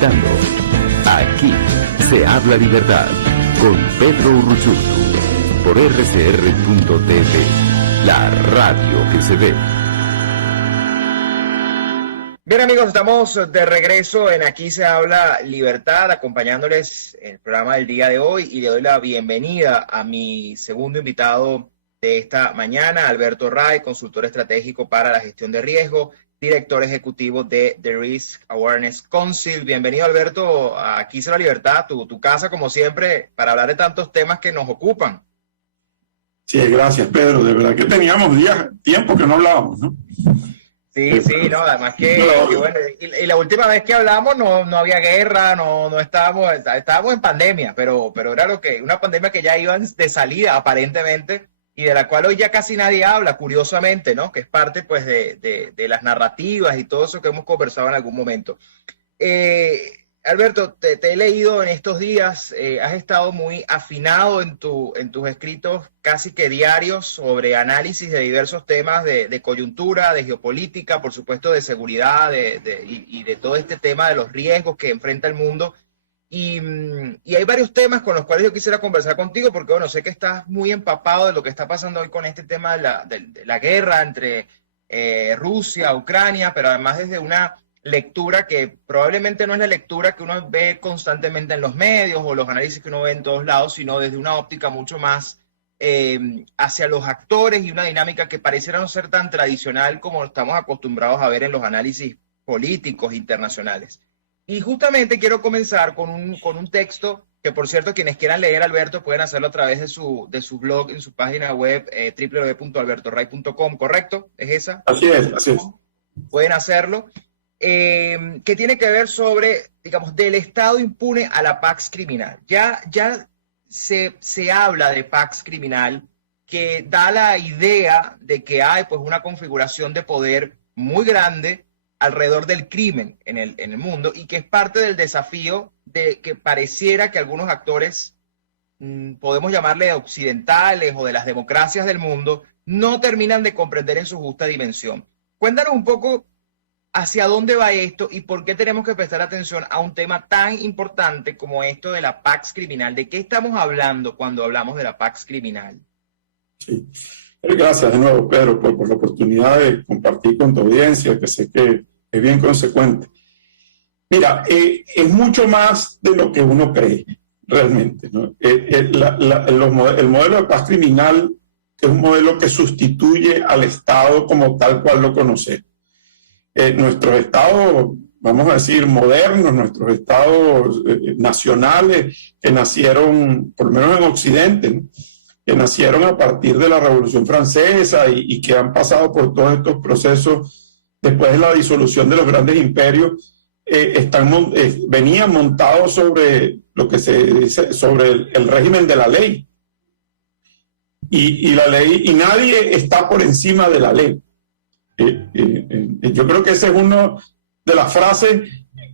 presentando Aquí se habla libertad con Pedro Urruchurtu por rcr.tv, la radio que se ve. Bien, amigos, estamos de regreso en Aquí se habla libertad, acompañándoles en el programa del día de hoy, y le doy la bienvenida a mi segundo invitado de esta mañana, Alberto Ray, consultor estratégico para la gestión de riesgo, director ejecutivo de The Risk Awareness Council. Bienvenido, Alberto, a Aquí se habla libertad, tu casa, como siempre, para hablar de tantos temas que nos ocupan. Sí, gracias, Pedro. De verdad que teníamos tiempo que no hablábamos, ¿no? Sí, no, además que bueno, y la última vez que hablamos no había guerra, no estábamos en pandemia, pero era una pandemia que ya iba de salida aparentemente, y de la cual hoy ya casi nadie habla, curiosamente, ¿no? Que es parte pues de las narrativas y todo eso que hemos conversado en algún momento. Alberto, te he leído en estos días, has estado muy afinado en tus escritos casi que diarios sobre análisis de diversos temas de coyuntura, de geopolítica, por supuesto de seguridad y de todo este tema de los riesgos que enfrenta el mundo. Y hay varios temas con los cuales yo quisiera conversar contigo, porque bueno, sé que estás muy empapado de lo que está pasando hoy con este tema de la guerra entre Rusia, Ucrania, pero además desde una lectura que probablemente no es la lectura que uno ve constantemente en los medios o los análisis que uno ve en todos lados, sino desde una óptica mucho más hacia los actores y una dinámica que pareciera no ser tan tradicional como estamos acostumbrados a ver en los análisis políticos internacionales. Y justamente quiero comenzar con un texto que, por cierto, quienes quieran leer Alberto pueden hacerlo a través de su blog, en su página web, www.albertoray.com, ¿correcto? ¿Es esa? Así es. Pueden hacerlo. Que tiene que ver sobre, digamos, del Estado impune a la pax criminal. Ya se habla de pax criminal, que da la idea de que hay pues una configuración de poder muy grande alrededor del crimen en el mundo, y que es parte del desafío de que pareciera que algunos actores, podemos llamarle occidentales o de las democracias del mundo, no terminan de comprender en su justa dimensión. Cuéntanos un poco hacia dónde va esto y por qué tenemos que prestar atención a un tema tan importante como esto de la pax criminal. ¿De qué estamos hablando cuando hablamos de la pax criminal? Sí. Gracias de nuevo, Pedro, por la oportunidad de compartir con tu audiencia, que sé que es bien consecuente. Mira, es mucho más de lo que uno cree, realmente, ¿no? El modelo de paz criminal es un modelo que sustituye al Estado como tal cual lo conocemos. Nuestros estados, vamos a decir, modernos, nuestros estados nacionales que nacieron, por lo menos en Occidente, ¿no? Que nacieron a partir de la Revolución Francesa y que han pasado por todos estos procesos después de la disolución de los grandes imperios, venían montados sobre lo que se dice, sobre el régimen de la ley. Y la ley, y nadie está por encima de la ley. Yo creo que esa es una de las frases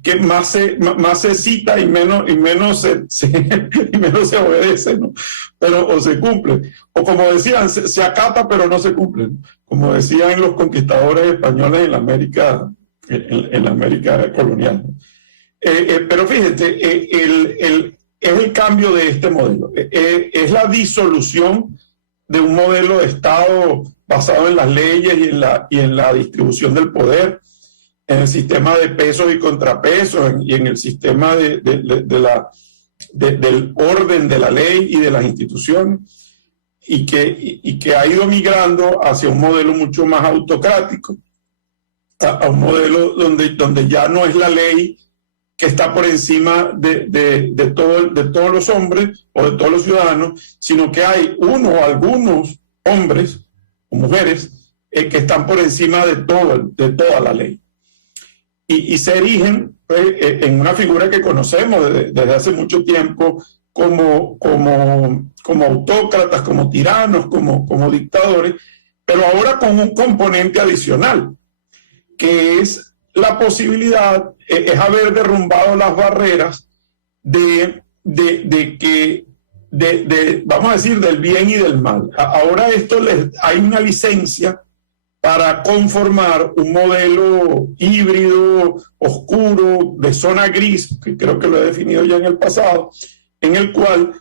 que más se cita y menos se obedece, ¿no? Pero o se cumple, o como decían, se acata pero no se cumple, ¿no? Como decían los conquistadores españoles en la América colonial, ¿no? Pero fíjate, es el cambio de este modelo, es la disolución de un modelo de Estado basado en las leyes y en la distribución del poder, en el sistema de pesos y contrapesos y en el sistema del orden de la ley y de las instituciones, y que ha ido migrando hacia un modelo mucho más autocrático, a un modelo donde ya no es la ley que está por encima de todos los hombres o de todos los ciudadanos, sino que hay uno o algunos hombres o mujeres que están por encima de toda la ley. Y se erigen en una figura que conocemos desde hace mucho tiempo como autócratas, como tiranos, como dictadores, pero ahora con un componente adicional, que es la posibilidad, es haber derrumbado las barreras vamos a decir, del bien y del mal. Ahora hay una licencia para conformar un modelo híbrido, oscuro, de zona gris, que creo que lo he definido ya en el pasado, en el cual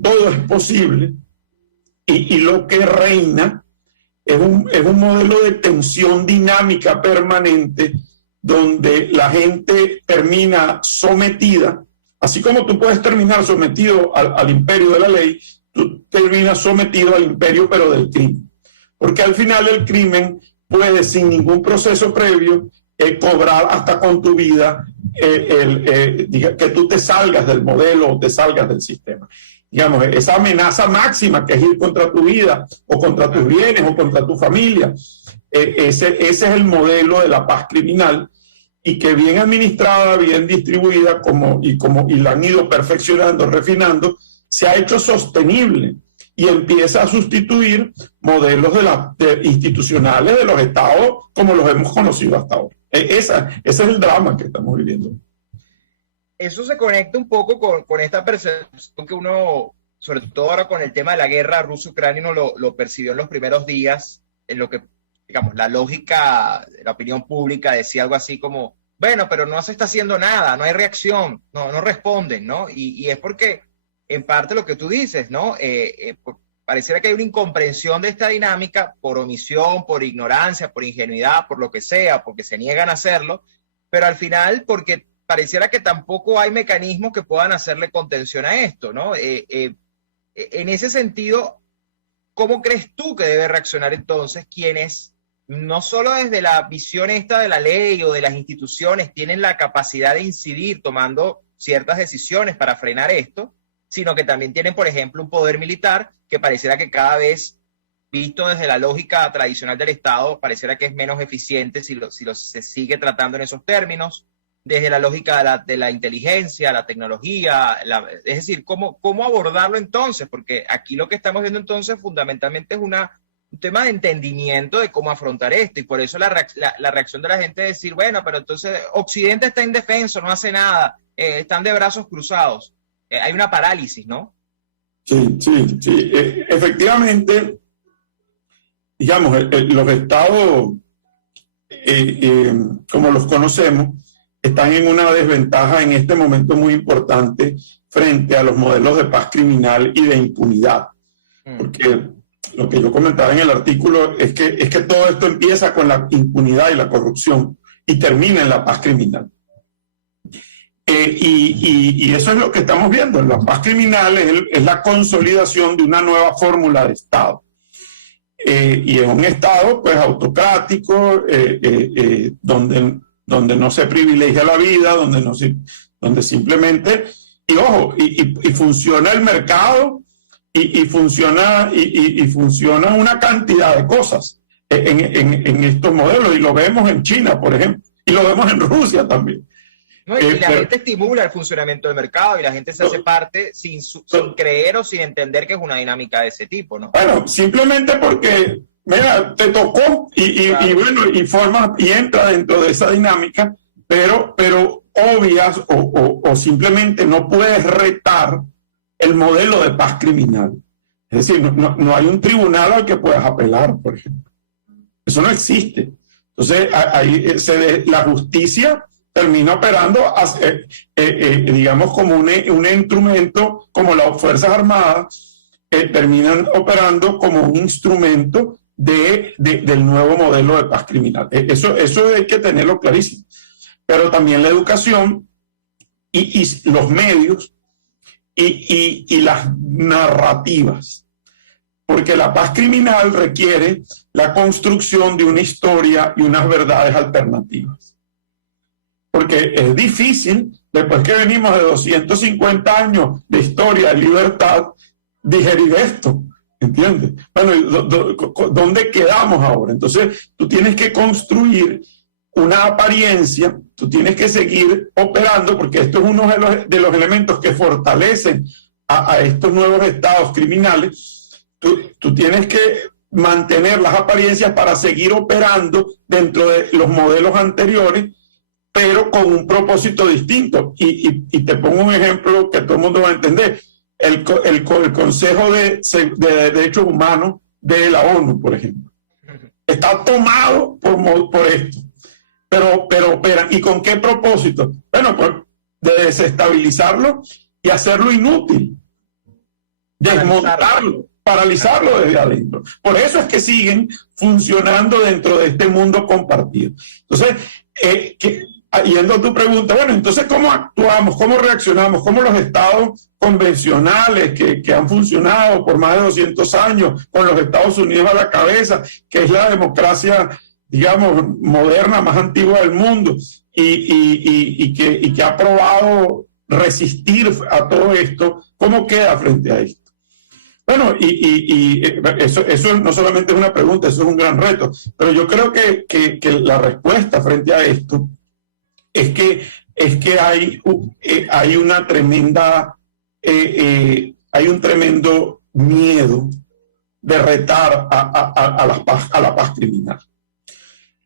todo es posible y lo que reina es un modelo de tensión dinámica permanente donde la gente termina sometida, así como tú puedes terminar sometido al imperio de la ley, tú terminas sometido al imperio pero del crimen. Porque al final el crimen puede, sin ningún proceso previo, cobrar hasta con tu vida que tú te salgas del modelo o te salgas del sistema. Digamos, esa amenaza máxima que es ir contra tu vida o contra tus bienes o contra tu familia, ese es el modelo de la paz criminal, y que bien administrada, bien distribuida, y la han ido perfeccionando, refinando, se ha hecho sostenible y empieza a sustituir modelos institucionales de los estados como los hemos conocido hasta ahora. Ese es el drama que estamos viviendo. Eso se conecta un poco con esta percepción que uno, sobre todo ahora con el tema de la guerra ruso-ucrania, uno lo percibió en los primeros días, en lo que, digamos, la lógica de la opinión pública decía algo así como, bueno, pero no se está haciendo nada, no hay reacción, no responden, ¿no? Y es porque, en parte, lo que tú dices, ¿no? Pareciera que hay una incomprensión de esta dinámica por omisión, por ignorancia, por ingenuidad, por lo que sea, porque se niegan a hacerlo, pero al final porque pareciera que tampoco hay mecanismos que puedan hacerle contención a esto, ¿no? En ese sentido, ¿cómo crees tú que debe reaccionar entonces quienes, no solo desde la visión esta de la ley o de las instituciones, tienen la capacidad de incidir tomando ciertas decisiones para frenar esto, sino que también tienen, por ejemplo, un poder militar que pareciera que cada vez, visto desde la lógica tradicional del Estado, pareciera que es menos eficiente si se sigue tratando en esos términos, desde la lógica de la inteligencia, la tecnología, es decir, ¿cómo abordarlo entonces? Porque aquí lo que estamos viendo entonces fundamentalmente es un tema de entendimiento de cómo afrontar esto, y por eso la reacción de la gente es decir, bueno, pero entonces Occidente está indefenso, no hace nada, están de brazos cruzados. Hay una parálisis, ¿no? Sí. Efectivamente, digamos, los estados, como los conocemos, están en una desventaja en este momento muy importante frente a los modelos de paz criminal y de impunidad. Porque lo que yo comentaba en el artículo es que todo esto empieza con la impunidad y la corrupción y termina en la paz criminal. Y eso es lo que estamos viendo. La paz criminal es la consolidación de una nueva fórmula de Estado. Y es un Estado pues autocrático, donde no se privilegia la vida, donde simplemente, y funciona el mercado, y funciona una cantidad de cosas en estos modelos, y lo vemos en China, por ejemplo, y lo vemos en Rusia también. No, y la gente estimula el funcionamiento del mercado y la gente se hace parte sin creer o sin entender que es una dinámica de ese tipo, ¿no? Bueno, simplemente porque, mira, te tocó y entra dentro de esa dinámica, pero obvias o simplemente no puedes retar el modelo de paz criminal. Es decir, no hay un tribunal al que puedas apelar, por ejemplo. Eso no existe. Entonces, ahí la justicia termina operando, digamos, como un instrumento, como las Fuerzas Armadas, terminan operando como un instrumento del nuevo modelo de paz criminal. Eso hay que tenerlo clarísimo. Pero también la educación y los medios y las narrativas. Porque la paz criminal requiere la construcción de una historia y unas verdades alternativas. Porque es difícil, después que venimos de 250 años de historia, de libertad, digerir esto, ¿entiendes? Bueno, ¿dónde quedamos ahora? Entonces, tú tienes que construir una apariencia, tú tienes que seguir operando, porque esto es uno de los elementos que fortalecen a estos nuevos estados criminales. Tú tienes que mantener las apariencias para seguir operando dentro de los modelos anteriores, pero con un propósito distinto. Y te pongo un ejemplo que todo el mundo va a entender. El Consejo de Derechos Humanos de la ONU, por ejemplo. está tomado por esto. Pero, ¿y con qué propósito? Bueno, pues de desestabilizarlo y hacerlo inútil, desmontarlo, paralizarlo desde adentro. Por eso es que siguen funcionando dentro de este mundo compartido. Entonces, yendo a tu pregunta, bueno, entonces, ¿cómo actuamos? ¿Cómo reaccionamos? ¿Cómo los estados convencionales que han funcionado por más de 200 años, con los Estados Unidos a la cabeza, que es la democracia, digamos, moderna, más antigua del mundo, y que ha probado resistir a todo esto, ¿cómo queda frente a esto? Bueno, eso no solamente es una pregunta, eso es un gran reto, pero yo creo que la respuesta frente a esto es que hay una tremenda, hay un tremendo miedo de retar a la paz criminal.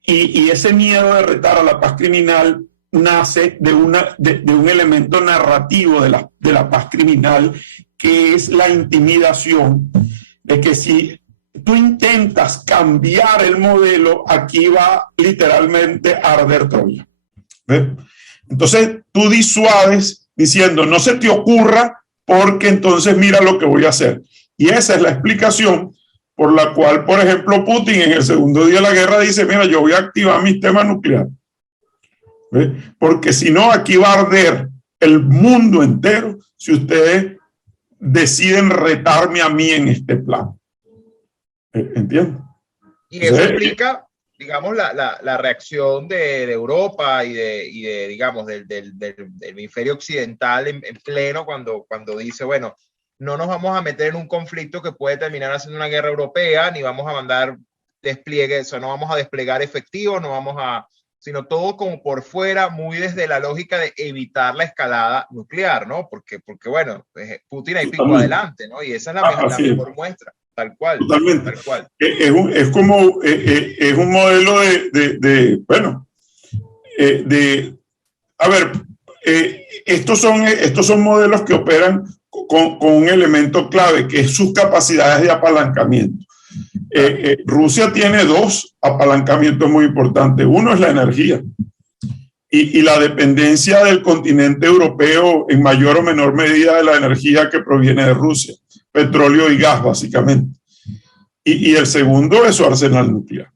Y ese miedo de retar a la paz criminal nace de un elemento narrativo de la paz criminal, que es la intimidación de que si tú intentas cambiar el modelo, aquí va literalmente a arder Troya. ¿Ves? Entonces tú disuades diciendo, no se te ocurra, porque entonces mira lo que voy a hacer. Y esa es la explicación por la cual, por ejemplo, Putin en el segundo día de la guerra dice, mira, yo voy a activar mi tema nuclear. ¿Ves? Porque si no, aquí va a arder el mundo entero si ustedes deciden retarme a mí en este plan. ¿Entiendes? Y eso explica, digamos, la reacción de Europa y de digamos, del hemisferio occidental en pleno cuando dice, bueno, no nos vamos a meter en un conflicto que puede terminar haciendo una guerra europea, ni vamos a mandar despliegues, o sea, no vamos a desplegar efectivos, sino todo como por fuera, muy desde la lógica de evitar la escalada nuclear, ¿no? Porque bueno, Putin ahí picó adelante, ¿no? Y esa es la mejor muestra, tal cual. Totalmente. Tal cual. Es un modelo a ver, estos son modelos que operan con un elemento clave, que es sus capacidades de apalancamiento. Rusia tiene dos apalancamientos muy importantes. Uno es la energía y la dependencia del continente europeo en mayor o menor medida de la energía que proviene de Rusia, petróleo y gas básicamente. Y el segundo es su arsenal nuclear.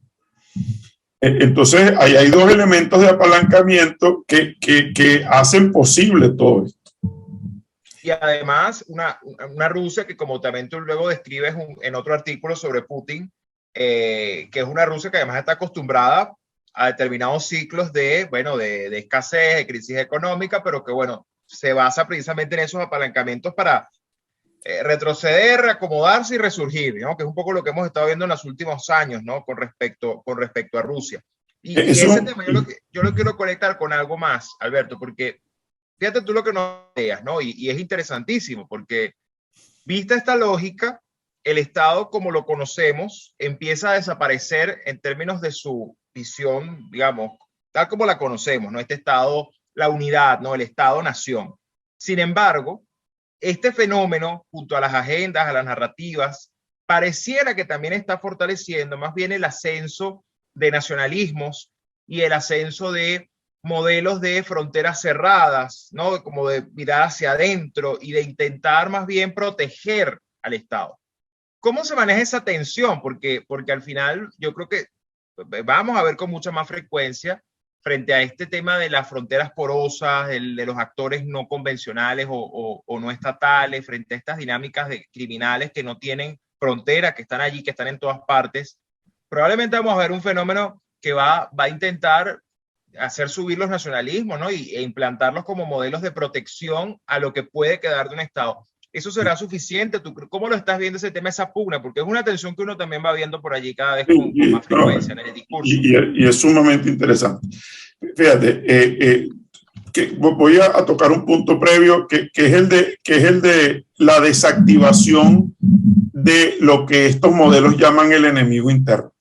Entonces ahí hay dos elementos de apalancamiento que hacen posible todo esto. Y además una Rusia que, como también tú luego describes en otro artículo sobre Putin, que es una Rusia que además está acostumbrada a determinados ciclos de escasez, de crisis económica, pero que bueno, se basa precisamente en esos apalancamientos para retroceder, reacomodarse y resurgir, ¿no? Que es un poco lo que hemos estado viendo en los últimos años, ¿no? Con respecto a Rusia. Y ese tema yo lo quiero conectar con algo más, Alberto, porque fíjate tú lo que nos veas, ¿no? Y es interesantísimo porque, vista esta lógica, el Estado como lo conocemos empieza a desaparecer en términos de su visión, digamos, tal como la conocemos, ¿no? Este Estado, la unidad, ¿no? El Estado-nación. Sin embargo, este fenómeno, junto a las agendas, a las narrativas, pareciera que también está fortaleciendo más bien el ascenso de nacionalismos y el ascenso de modelos de fronteras cerradas, ¿no? Como de mirar hacia adentro y de intentar más bien proteger al Estado. ¿Cómo se maneja esa tensión? Porque al final yo creo que vamos a ver con mucha más frecuencia frente a este tema de las fronteras porosas, de los actores no convencionales o no estatales, frente a estas dinámicas de criminales que no tienen frontera, que están allí, que están en todas partes. Probablemente vamos a ver un fenómeno que va a intentar hacer subir los nacionalismos, ¿no? E implantarlos como modelos de protección a lo que puede quedar de un Estado. ¿Eso será suficiente? ¿Tú cómo lo estás viendo ese tema, esa pugna? Porque es una tensión que uno también va viendo por allí cada vez con más frecuencia en el discurso. Y es sumamente interesante. Fíjate, voy a tocar un punto previo que es el de la desactivación de lo que estos modelos llaman el enemigo interno.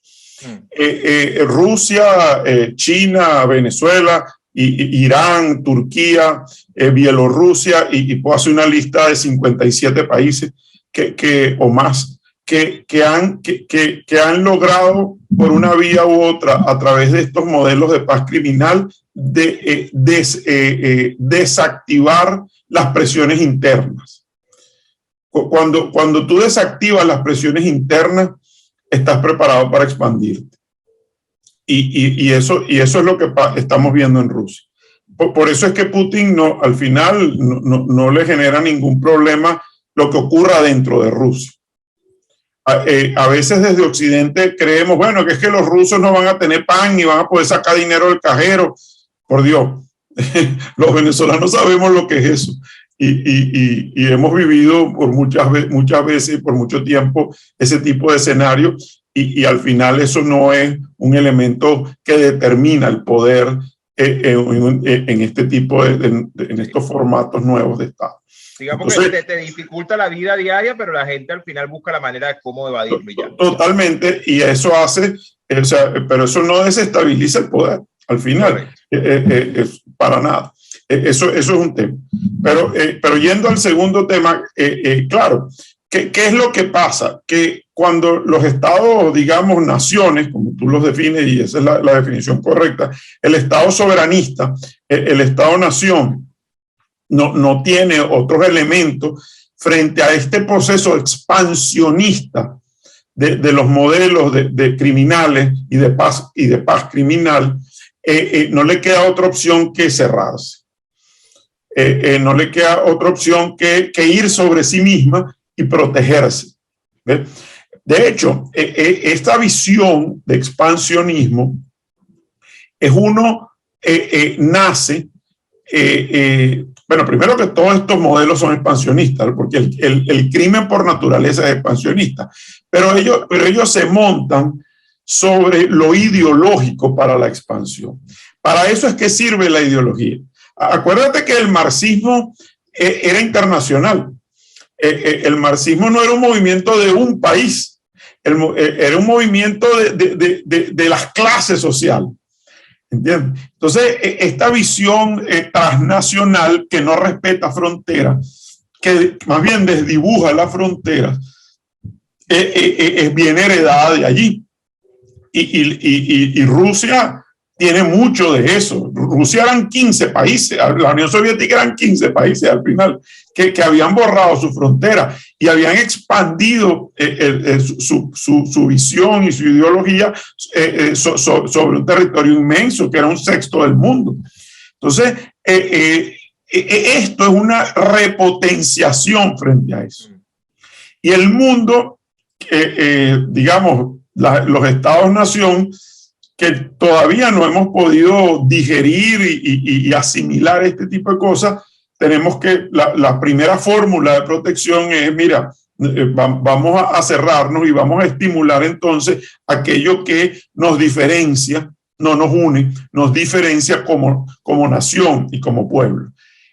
Rusia, China, Venezuela, Irán, Turquía, Bielorrusia, y puedo hacer una lista de 57 países o más que han logrado por una vía u otra a través de estos modelos de paz criminal desactivar las presiones internas. Cuando tú desactivas las presiones internas, estás preparado para expandirte. Y eso es lo que estamos viendo en Rusia. Por eso es que Putin al final no le genera ningún problema lo que ocurra dentro de Rusia. A veces desde Occidente creemos, bueno, que es que los rusos no van a tener pan ni van a poder sacar dinero del cajero. Por Dios, los venezolanos sabemos lo que es eso. Y hemos vivido por muchas veces, por mucho tiempo, ese tipo de escenario. Y al final eso no es un elemento que determina el poder en este tipo en estos formatos nuevos de Estado. Digamos. Entonces, que te dificulta la vida diaria, pero la gente al final busca la manera de cómo evadirlo y ya. Totalmente, y eso hace, pero eso no desestabiliza el poder, al final, para nada. Eso es un tema. Pero yendo al segundo tema, claro, ¿qué es lo que pasa? Que cuando los estados, digamos, naciones, como tú los defines, y esa es la definición correcta, el estado soberanista, el estado-nación, no tiene otros elementos frente a este proceso expansionista de los modelos de criminales y de paz criminal, no le queda otra opción que cerrarse. No le queda otra opción que ir sobre sí misma y protegerse. ¿Ves? De hecho, esta visión de expansionismo nace. Bueno, primero que todos estos modelos son expansionistas, porque el crimen por naturaleza es expansionista, pero ellos se montan sobre lo ideológico para la expansión. Para eso es que sirve la ideología. Acuérdate que el marxismo era internacional. El marxismo no era un movimiento de un país, era un movimiento de las clases sociales. ¿Entiendes? Entonces, esta visión transnacional que no respeta fronteras, que más bien desdibuja las fronteras, es bien heredada de allí. Y Rusia tiene mucho de eso. Rusia eran 15 países, la Unión Soviética eran 15 países al final, que habían borrado su frontera y habían expandido su visión y su ideología sobre un territorio inmenso, que era un sexto del mundo. Entonces, esto es una repotenciación frente a eso. Y el mundo, digamos, los estados-nación, que todavía no hemos podido digerir y asimilar este tipo de cosas, tenemos que, la primera fórmula de protección es, mira, vamos a cerrarnos y vamos a estimular entonces aquello que nos diferencia, no nos une, nos diferencia como nación y como pueblo.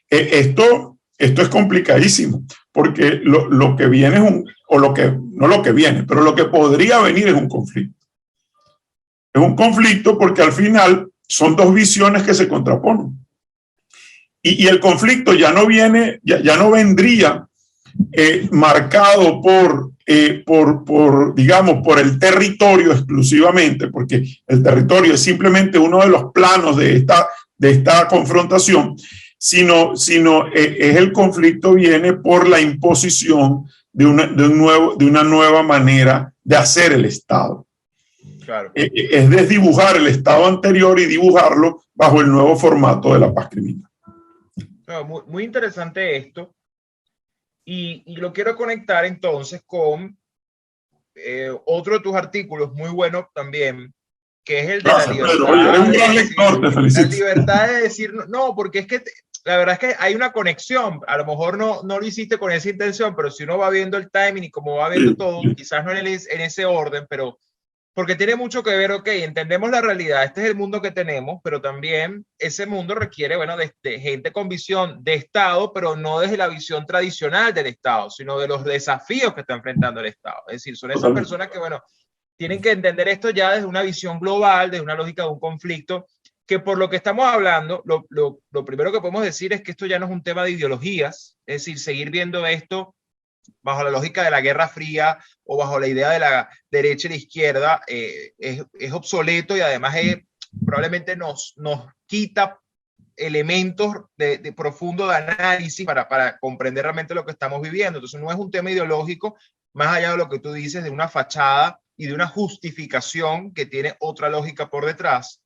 Esto es complicadísimo, porque lo que viene no lo que viene, pero lo que podría venir es un conflicto. Es un conflicto porque al final son dos visiones que se contraponen. Y el conflicto ya no vendría marcado digamos, por el territorio exclusivamente, porque el territorio es simplemente uno de los planos de esta confrontación, sino es el conflicto viene por la imposición de una nueva manera de hacer el Estado. Claro. Es desdibujar el Estado anterior y dibujarlo bajo el nuevo formato de la paz criminal. No, muy interesante esto. Y lo quiero conectar entonces con otro de tus artículos muy bueno también, que es el de la libertad. Oye, eres un gran lector, te felicito. La libertad de decir no, porque es que la verdad es que hay una conexión. A lo mejor no lo hiciste con esa intención, pero si uno va viendo el timing y como va viendo todo, quizás no en ese orden, pero porque tiene mucho que ver, ok, entendemos la realidad, este es el mundo que tenemos, pero también ese mundo requiere, bueno, de gente con visión de Estado, pero no desde la visión tradicional del Estado, sino de los desafíos que está enfrentando el Estado. Es decir, son esas personas que, bueno, tienen que entender esto ya desde una visión global, desde una lógica de un conflicto, que por lo que estamos hablando, lo primero que podemos decir es que esto ya no es un tema de ideologías, es decir, seguir viendo esto bajo la lógica de la Guerra Fría o bajo la idea de la derecha y la izquierda, es obsoleto, y además probablemente nos quita elementos de profundo de análisis para comprender realmente lo que estamos viviendo. Entonces no es un tema ideológico, más allá de lo que tú dices, de una fachada y de una justificación que tiene otra lógica por detrás.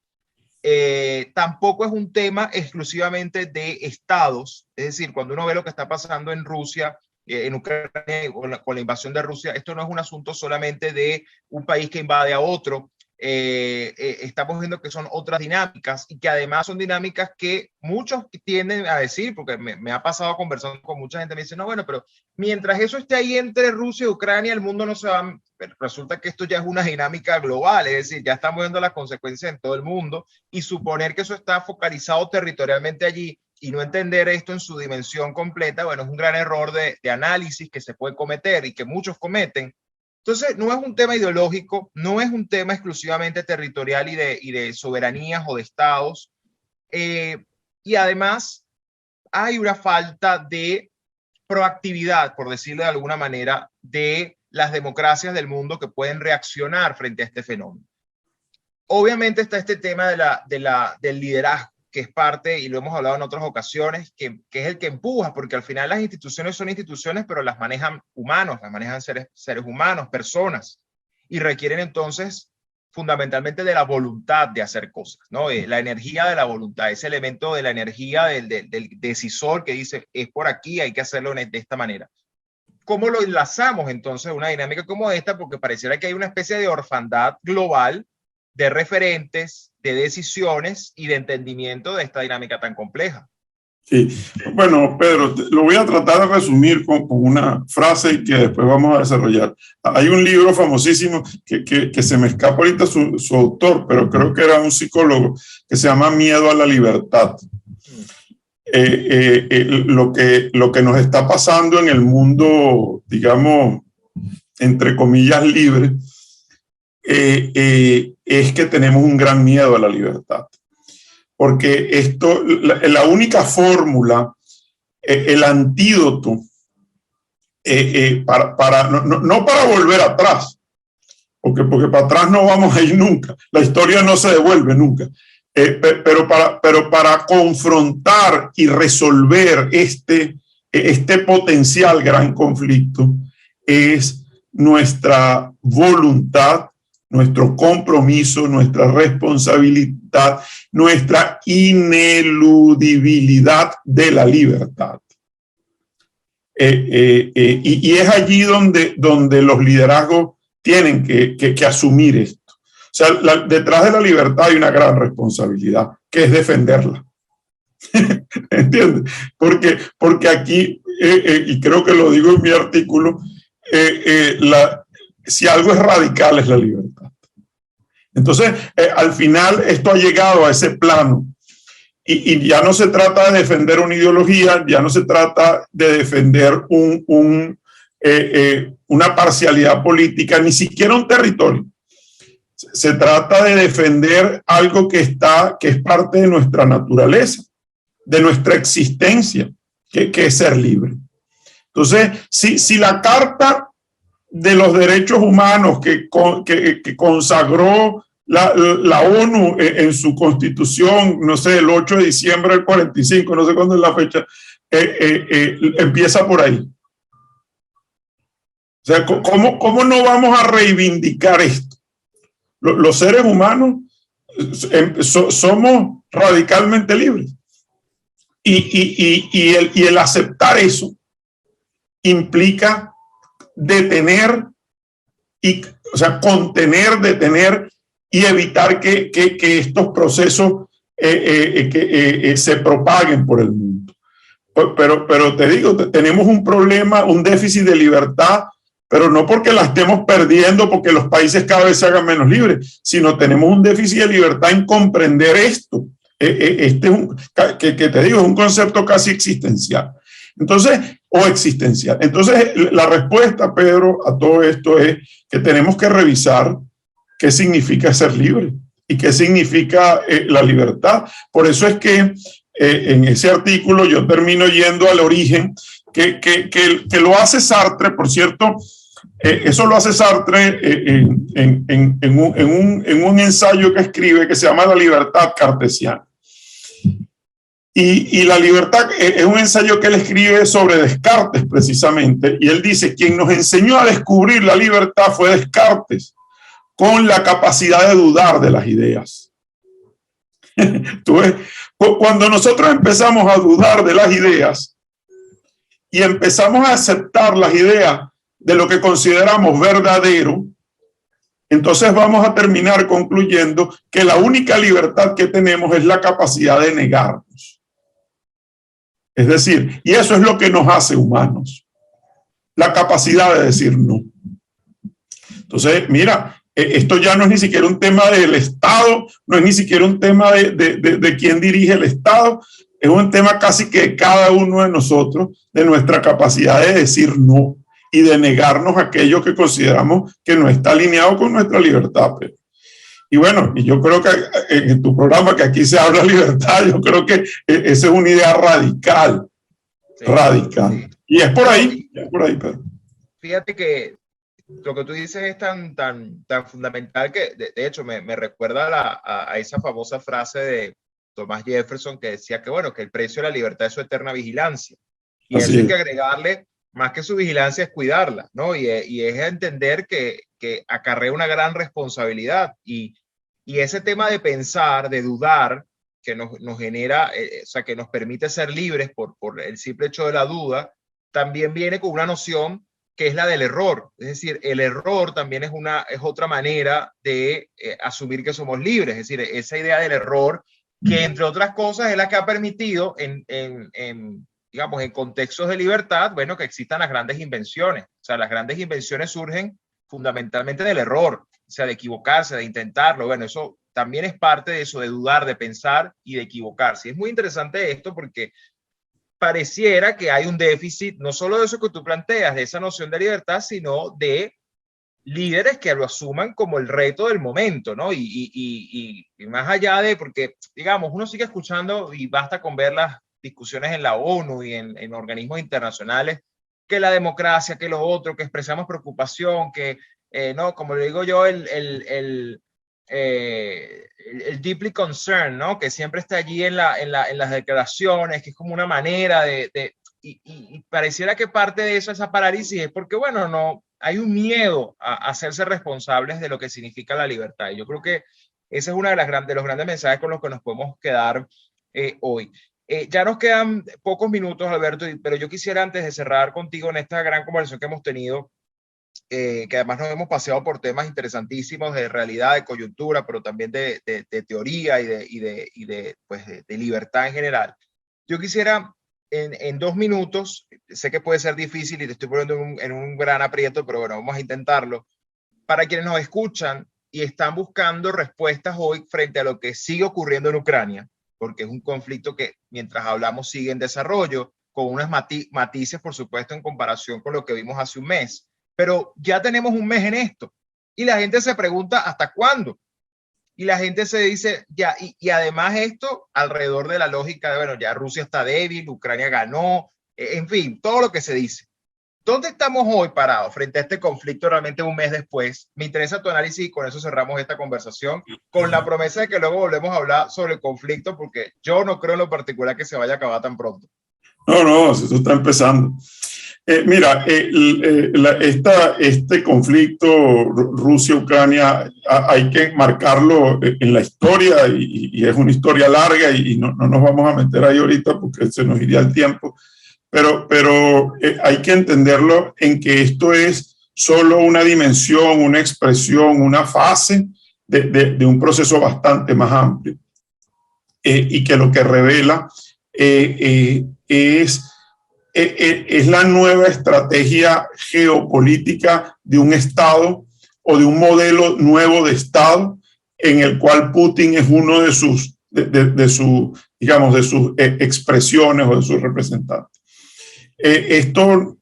Tampoco es un tema exclusivamente de estados, es decir, cuando uno ve lo que está pasando en Rusia, en Ucrania, con la invasión de Rusia, esto no es un asunto solamente de un país que invade a otro. Estamos viendo que son otras dinámicas, y que además son dinámicas que muchos tienden a decir, porque me ha pasado conversando con mucha gente, me dice, no, bueno, pero mientras eso esté ahí entre Rusia y Ucrania, el mundo no se va. Resulta que esto ya es una dinámica global, es decir, ya estamos viendo las consecuencias en todo el mundo, y suponer que eso está focalizado territorialmente allí y no entender esto en su dimensión completa, bueno, es un gran error de análisis que se puede cometer y que muchos cometen. Entonces, no es un tema ideológico, no es un tema exclusivamente territorial y de soberanías o de estados. Y además, hay una falta de proactividad, por decirlo de alguna manera, de las democracias del mundo que pueden reaccionar frente a este fenómeno. Obviamente está este tema del liderazgo, que es parte, y lo hemos hablado en otras ocasiones, que es el que empuja, porque al final las instituciones son instituciones, pero las manejan humanos, las manejan seres humanos, personas, y requieren entonces fundamentalmente de la voluntad de hacer cosas, ¿no? La energía de la voluntad, ese elemento de la energía del decisor que dice, es por aquí, hay que hacerlo de esta manera. ¿Cómo lo enlazamos entonces a una dinámica como esta? Porque pareciera que hay una especie de orfandad global de referentes, de decisiones y de entendimiento de esta dinámica tan compleja. Sí, bueno, Pedro, lo voy a tratar de resumir con una frase que después vamos a desarrollar. Hay un libro famosísimo que se me escapa ahorita su autor, pero creo que era un psicólogo, que se llama Miedo a la Libertad. Lo que nos está pasando en el mundo, digamos, entre comillas, libre, es que tenemos un gran miedo a la libertad. Porque esto, la única fórmula, el antídoto, no para volver atrás, porque para atrás no vamos a ir nunca, la historia no se devuelve nunca, pero para confrontar y resolver este potencial gran conflicto es nuestra voluntad, nuestro compromiso, nuestra responsabilidad, nuestra ineludibilidad de la libertad. Y es allí donde los liderazgos tienen que asumir esto. O sea, detrás de la libertad hay una gran responsabilidad, que es defenderla. ¿Entiendes? Porque aquí, y creo que lo digo en mi artículo, si algo es radical es la libertad. Entonces, al final esto ha llegado a ese plano y ya no se trata de defender una ideología, ya no se trata de defender una parcialidad política, ni siquiera un territorio. Se trata de defender algo que es parte de nuestra naturaleza, de nuestra existencia, que es ser libre. Entonces, si la Carta de los Derechos Humanos que consagró la ONU en su constitución, no sé, el 8 de diciembre del 45, no sé cuándo es la fecha, empieza por ahí. O sea, ¿cómo no vamos a reivindicar esto? Los seres humanos somos radicalmente libres. Y el aceptar eso implica detener, contener, detener y evitar que estos procesos se propaguen por el mundo. Pero te digo, tenemos un problema, un déficit de libertad, pero no porque la estemos perdiendo, porque los países cada vez se hagan menos libres, sino tenemos un déficit de libertad en comprender esto. Este es que te digo, es un concepto casi existencial. Entonces, o existencial. Entonces, la respuesta, Pedro, a todo esto es que tenemos que revisar qué significa ser libre y qué significa la libertad. Por eso es que en ese artículo yo termino yendo al origen, que lo hace Sartre, por cierto. Eso lo hace Sartre en un ensayo que escribe que se llama La libertad cartesiana. Y la libertad es un ensayo que él escribe sobre Descartes precisamente, y él dice, quien nos enseñó a descubrir la libertad fue Descartes, con la capacidad de dudar de las ideas. ¿Tú ves? Cuando nosotros empezamos a dudar de las ideas y empezamos a aceptar las ideas de lo que consideramos verdadero, entonces vamos a terminar concluyendo que la única libertad que tenemos es la capacidad de negarnos. Es decir, y eso es lo que nos hace humanos, la capacidad de decir no. Entonces, mira, esto ya no es ni siquiera un tema del Estado, no es ni siquiera un tema de quién dirige el Estado, es un tema casi que de cada uno de nosotros, de nuestra capacidad de decir no y de negarnos aquello que consideramos que no está alineado con nuestra libertad. Y bueno, y yo creo que en tu programa, que aquí se habla de libertad, yo creo que esa es una idea radical, sí, radical. Sí. Y es por ahí, Pedro. Fíjate que lo que tú dices es tan fundamental que, de hecho, me recuerda a esa famosa frase de Thomas Jefferson que decía que, bueno, que el precio de la libertad es su eterna vigilancia. Y eso hay que agregarle, más que su vigilancia, es cuidarla, ¿no? Y es entender que acarrea una gran responsabilidad. Y ese tema de pensar, de dudar, que nos genera, o sea, que nos permite ser libres por el simple hecho de la duda, también viene con una noción que es la del error. Es decir, el error también es otra manera de asumir que somos libres. Es decir, esa idea del error, que entre otras cosas es la que ha permitido digamos, en contextos de libertad, bueno, que existan las grandes invenciones. O sea, las grandes invenciones surgen fundamentalmente del error, o sea, de equivocarse, de intentarlo. Bueno, eso también es parte de eso, de dudar, de pensar y de equivocarse. Y es muy interesante esto porque pareciera que hay un déficit, no solo de eso que tú planteas, de esa noción de libertad, sino de líderes que lo asuman como el reto del momento, ¿no? Y más allá de, porque, digamos, uno sigue escuchando y basta con ver las discusiones en la ONU y en organismos internacionales, que la democracia, que lo otro, que expresamos preocupación, que, no, como le digo yo, el deeply concerned, ¿no? Que siempre está allí en las declaraciones, que es como una manera y pareciera que parte de eso, esa parálisis, es porque, bueno, no, hay un miedo a hacerse responsables de lo que significa la libertad. Y yo creo que ese es uno de los grandes mensajes con los que nos podemos quedar hoy. Ya nos quedan pocos minutos, Alberto, pero yo quisiera, antes de cerrar contigo en esta gran conversación que hemos tenido, que además nos hemos paseado por temas interesantísimos de realidad, de coyuntura, pero también de teoría y de libertad en general. Yo quisiera, en 2 minutos, sé que puede ser difícil y te estoy poniendo en un gran aprieto, pero bueno, vamos a intentarlo. Para quienes nos escuchan y están buscando respuestas hoy frente a lo que sigue ocurriendo en Ucrania, porque es un conflicto que mientras hablamos sigue en desarrollo, con unas matices, por supuesto, en comparación con lo que vimos hace un mes. Pero ya tenemos un mes en esto y la gente se pregunta ¿hasta cuándo? Y la gente se dice ya, y además esto alrededor de la lógica de, bueno, ya Rusia está débil, Ucrania ganó, en fin, todo lo que se dice. ¿Dónde estamos hoy parados frente a este conflicto realmente un mes después? Me interesa tu análisis y con eso cerramos esta conversación, con la promesa de que luego volvemos a hablar sobre el conflicto, porque yo no creo en lo particular que se vaya a acabar tan pronto. No, eso está empezando. Mira, este conflicto Rusia-Ucrania hay que marcarlo en la historia y es una historia larga y no nos vamos a meter ahí ahorita porque se nos iría el tiempo, pero hay que entenderlo en que esto es solo una dimensión, una expresión, una fase de un proceso bastante más amplio y que lo que revela es la nueva estrategia geopolítica de un Estado o de un modelo nuevo de Estado en el cual Putin es uno de sus expresiones o de sus representantes. Esto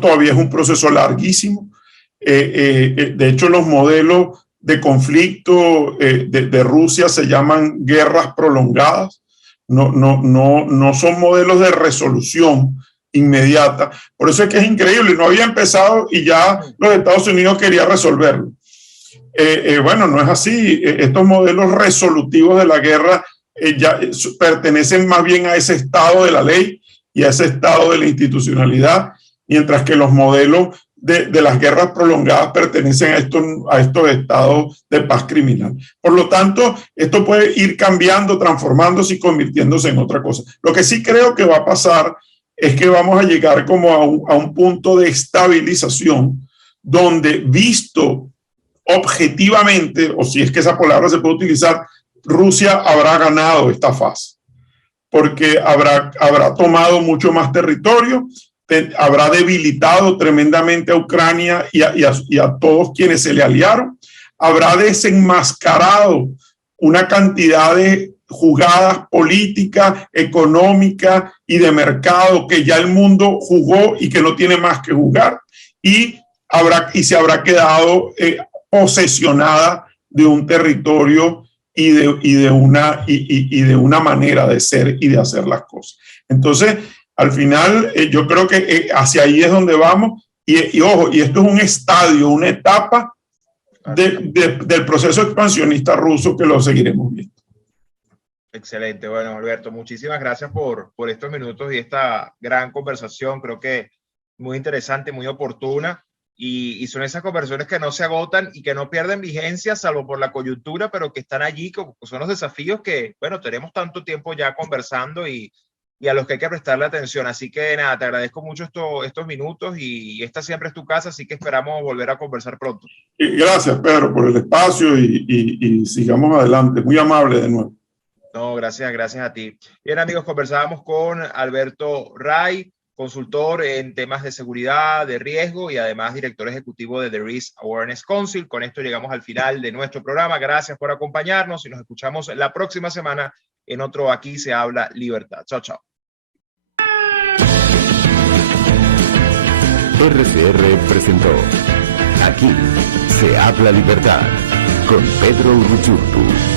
todavía es un proceso larguísimo. De hecho, los modelos de conflicto de Rusia se llaman guerras prolongadas. No son modelos de resolución inmediata. Por eso es que es increíble, no había empezado y ya los Estados Unidos quería resolverlo. Bueno, no es así. Estos modelos resolutivos de la guerra ya pertenecen más bien a ese estado de la ley y a ese estado de la institucionalidad, mientras que los modelos de las guerras prolongadas pertenecen a estos estados de paz criminal. Por lo tanto, esto puede ir cambiando, transformándose y convirtiéndose en otra cosa. Lo que sí creo que va a pasar es que vamos a llegar como a un punto de estabilización donde, visto objetivamente, o si es que esa palabra se puede utilizar, Rusia habrá ganado esta fase, porque habrá tomado mucho más territorio, habrá debilitado tremendamente a Ucrania y a todos quienes se le aliaron, habrá desenmascarado una cantidad de jugadas políticas, económicas y de mercado que ya el mundo jugó y que no tiene más que jugar, y se habrá quedado posesionada de un territorio y de una manera de ser y de hacer las cosas. Entonces, al final, yo creo que hacia ahí es donde vamos. Y ojo, y esto es un estadio, una etapa del proceso expansionista ruso que lo seguiremos viendo. Excelente. Bueno, Alberto, muchísimas gracias por estos minutos y esta gran conversación. Creo que muy interesante, muy oportuna. Y son esas conversaciones que no se agotan y que no pierden vigencia, salvo por la coyuntura, pero que están allí, como son los desafíos que, bueno, tenemos tanto tiempo ya conversando y a los que hay que prestarle atención. Así que nada, te agradezco mucho estos minutos y esta siempre es tu casa, así que esperamos volver a conversar pronto. Gracias, Pedro, por el espacio y sigamos adelante. Muy amable de nuevo. No, gracias a ti. Bien, amigos, conversábamos con Alberto Ray, consultor en temas de seguridad, de riesgo y además director ejecutivo de The Risk Awareness Council. Con esto llegamos al final de nuestro programa. Gracias por acompañarnos y nos escuchamos la próxima semana en otro Aquí se habla libertad. Chao, chao. RCR presentó Aquí se habla libertad con Pedro Uruchurtu.